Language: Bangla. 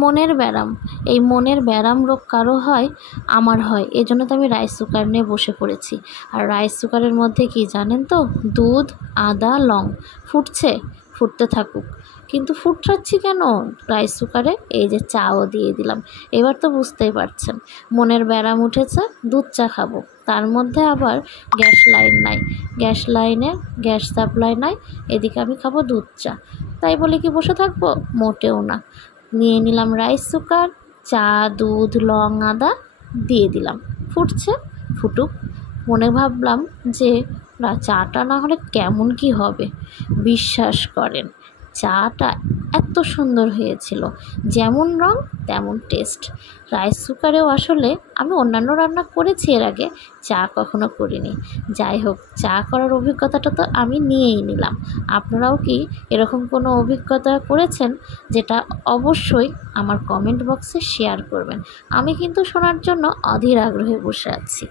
মনের ব্যারাম, এই মনের ব্যারাম রোগ কারো হয়, আমার হয়, এই জন্য তো আমি রাইস কুকার নিয়ে বসে পড়েছি। আর রাইস কুকারের মধ্যে কি জানেন তো, দুধ, আদা, লং, ফুটছে, ফুটতে থাকুক। কিন্তু ফুটাচ্ছি কেন রাইস কুকারে, এই যে চাও দিয়ে দিলাম। এবার তো বুঝতেই পারছেন মনের ব্যারাম উঠেছে, দুধ চা খাবো, তার মধ্যে আবার গ্যাস লাইন নাই, গ্যাস লাইনের গ্যাস সাপ্লাই নাই, এদিকে আমি খাবো দুধ চা। তাই বলে কি বসে থাকবো? মোটেও না। নিয়ে নিলাম রাইস কুকার, চা, দুধ, লং, আদা দিয়ে দিলাম, ফুটছে, ফুটুক। মনে ভাবলাম যে চাটা না হলে কেমন কি হবে। বিশ্বাস করেন চাটা এত সুন্দর হয়েছিল, যেমন রং তেমন টেস্ট। রাইস কুকারেও আসলে আমি অন্যান্য রান্না করেছি এর আগে, চা কখনো করিনি। যাই হোক, চা করার অভিজ্ঞতাটা তো আমি নিয়েই নিলাম। আপনারাও কি এরকম কোনো অভিজ্ঞতা করেছেন? যেটা অবশ্যই আমার কমেন্ট বক্সে শেয়ার করবেন। আমি কিন্তু শোনার জন্য অধীর আগ্রহে বসে আছি।